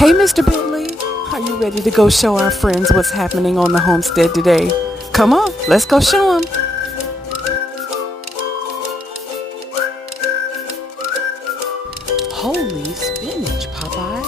Hey, Mr. Bentley, are you ready to go show our friends what's happening on the homestead today? Come on, let's go show them. Holy spinach, Popeye.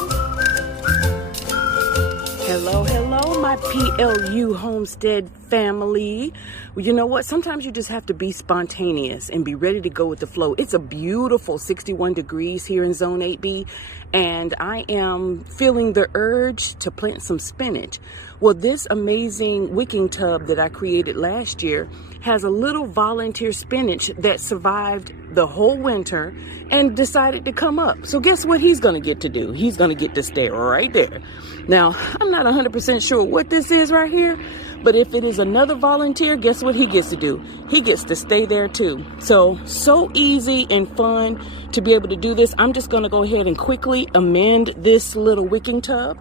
Hello, hello, my PLU homestead family. Well, you know what? Sometimes you just have to be spontaneous and be ready to go with the flow. It's a beautiful 61 degrees here in Zone 8B, and I am feeling the urge to plant some spinach. Well, this amazing wicking tub that I created last year has a little volunteer spinach that survived the whole winter and decided to come up. So guess what he's going to get to do? He's going to get to stay right there. Now, I'm not 100% sure what this is right here, but if it is another volunteer, guess what he gets to do? He gets to stay there too. So easy and fun to be able to do this. I'm just going to go ahead and quickly amend this little wicking tub.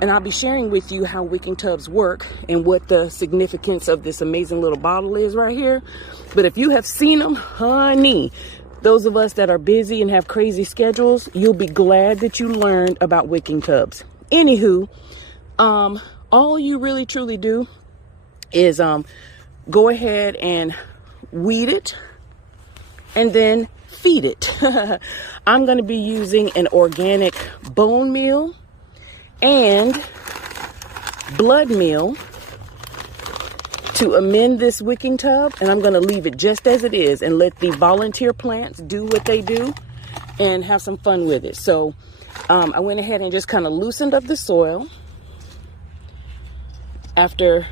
And I'll be sharing with you how wicking tubs work and what the significance of this amazing little bottle is right here. But if you have seen them, honey, those of us that are busy and have crazy schedules, you'll be glad that you learned about wicking tubs. Anywho, all you really truly do is go ahead and weed it and then feed it. I'm going to be using an organic bone meal and blood meal to amend this wicking tub, and I'm going to leave it just as it is and let the volunteer plants do what they do and have some fun with it. So I went ahead and just kind of loosened up the soil after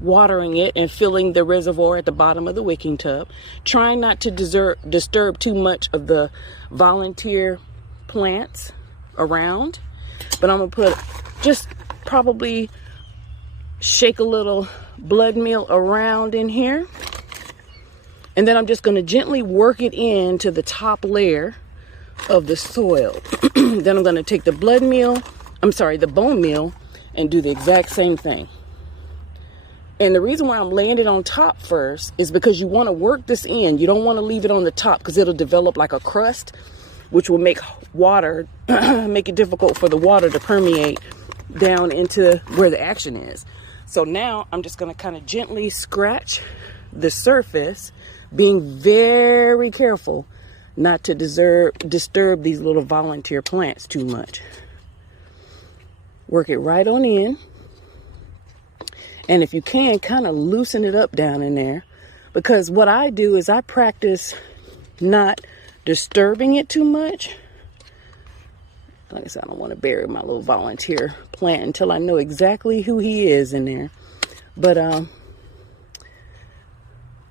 watering it and filling the reservoir at the bottom of the wicking tub, trying not to disturb too much of the volunteer plants around. But I'm going to put just probably shake a little blood meal around in here. And then I'm just going to gently work it into the top layer of the soil. Then I'm going to take the the bone meal, and do the exact same thing. And the reason why I'm laying it on top first is because you want to work this in. You don't want to leave it on the top because it'll develop like a crust, which will make it difficult for the water to permeate down into where the action is. So now I'm just going to kind of gently scratch the surface, being very careful not to disturb these little volunteer plants too much. Work it right on in. And if you can, kind of loosen it up down in there. Because what I do is I practice not disturbing it too much. Like I said, I don't want to bury my little volunteer plant until I know exactly who he is in there. But I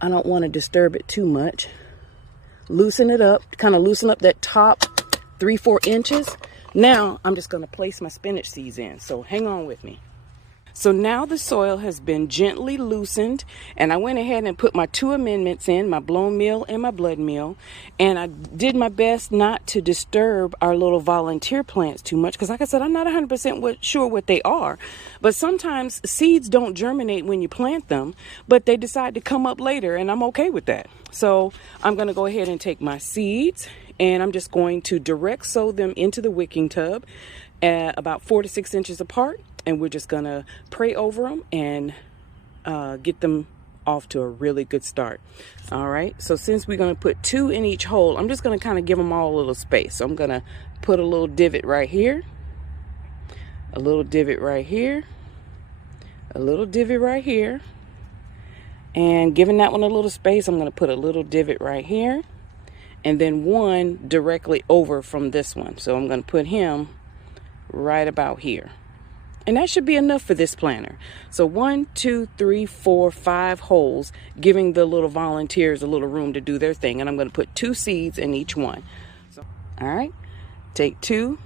don't want to disturb it too much. Loosen it up, kind of loosen up that top 3-4 inches. Now I'm just going to place my spinach seeds in. So hang on with me. So now the soil has been gently loosened, and I went ahead and put my 2 amendments in, my blown meal and my blood meal. And I did my best not to disturb our little volunteer plants too much, because like I said, I'm not 100% sure what they are. But sometimes seeds don't germinate when you plant them, but they decide to come up later, and I'm okay with that. So I'm going to go ahead and take my seeds, and I'm just going to direct sow them into the wicking tub about 4 to 6 inches apart. And we're just going to pray over them and get them off to a really good start. All right. So since we're going to put 2 in each hole, I'm just going to kind of give them all a little space. So I'm going to put a little divot right here, a little divot right here, a little divot right here. And giving that one a little space, I'm going to put a little divot right here. And then one directly over from this one. So I'm going to put him right about here. And that should be enough for this planter. So 1, 2, 3, 4, 5 holes, giving the little volunteers a little room to do their thing. And I'm going to put 2 seeds in each one. So, all right, take 2,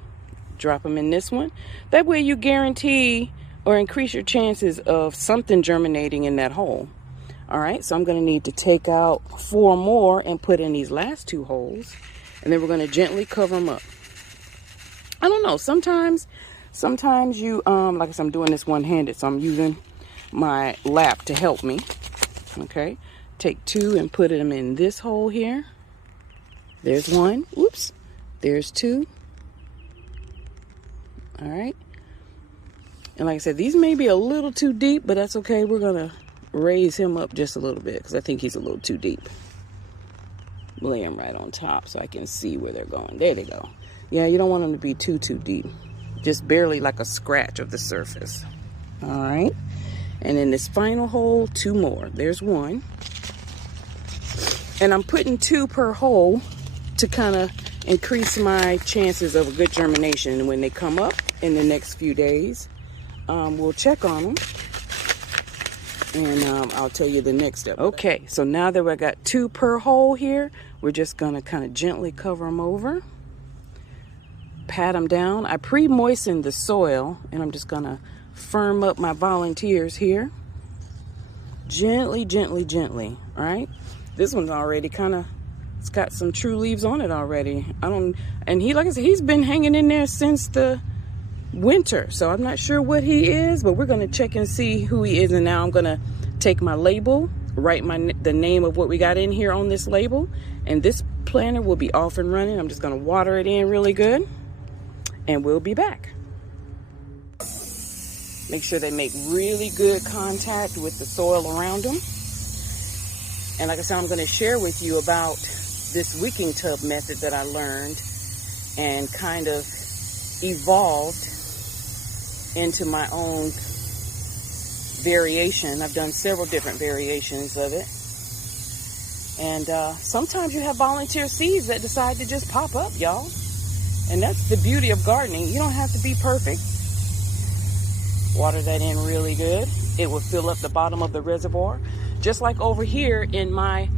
drop them in this one. That way you guarantee or increase your chances of something germinating in that hole. All right, so I'm going to need to take out 4 more and put in these last 2 holes. And then we're going to gently cover them up. I don't know, sometimes you, like I said, I'm doing this one-handed, so I'm using my lap to help me. Okay, take 2 and put them in this hole here. There's 1. Oops. There's 2. All right. And like I said, these may be a little too deep, but that's okay. We're going to raise him up just a little bit because I think he's a little too deep. Lay him right on top so I can see where they're going. There they go. Yeah, you don't want them to be too deep. Just barely like a scratch of the surface. All right. And in this final hole, 2 more. There's 1. And I'm putting 2 per hole to kind of increase my chances of a good germination. And when they come up in the next few days, we'll check on them. And I'll tell you the next step. Okay, so now that we got 2 per hole here, we're just going to kind of gently cover them over. Pat them down. I pre-moistened the soil, and I'm just going to firm up my volunteers here. Gently, gently, gently. All right? This one's already kind of, it's got some true leaves on it already. And he, like I said, he's been hanging in there since the winter. So I'm not sure what he is, but we're going to check and see who he is. And now I'm going to take my label, write the name of what we got in here on this label. And this planter will be off and running. I'm just going to water it in really good. And we'll be back. Make sure they make really good contact with the soil around them. And like I said, I'm going to share with you about this wicking tub method that I learned and kind of evolved into my own variation. I've done several different variations of it. And sometimes you have volunteer seeds that decide to just pop up, y'all. And that's the beauty of gardening. You don't have to be perfect. Water that in really good. It will fill up the bottom of the reservoir. Just like over here in my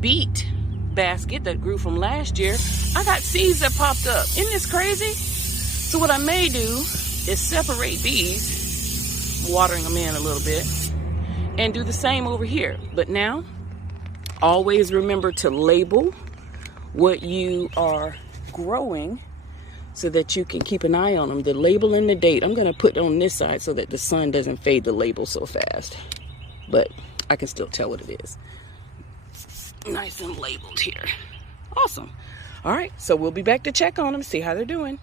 beet basket that grew from last year, I got seeds that popped up. Isn't this crazy? So what I may do is separate these, watering them in a little bit, and do the same over here. But now, always remember to label what you are growing so that you can keep an eye on them. The label and the date, I'm going to put on this side so that the sun doesn't fade the label so fast. But I can still tell what it is. Nice and labeled here. Awesome. All right, so we'll be back to check on them, see how they're doing.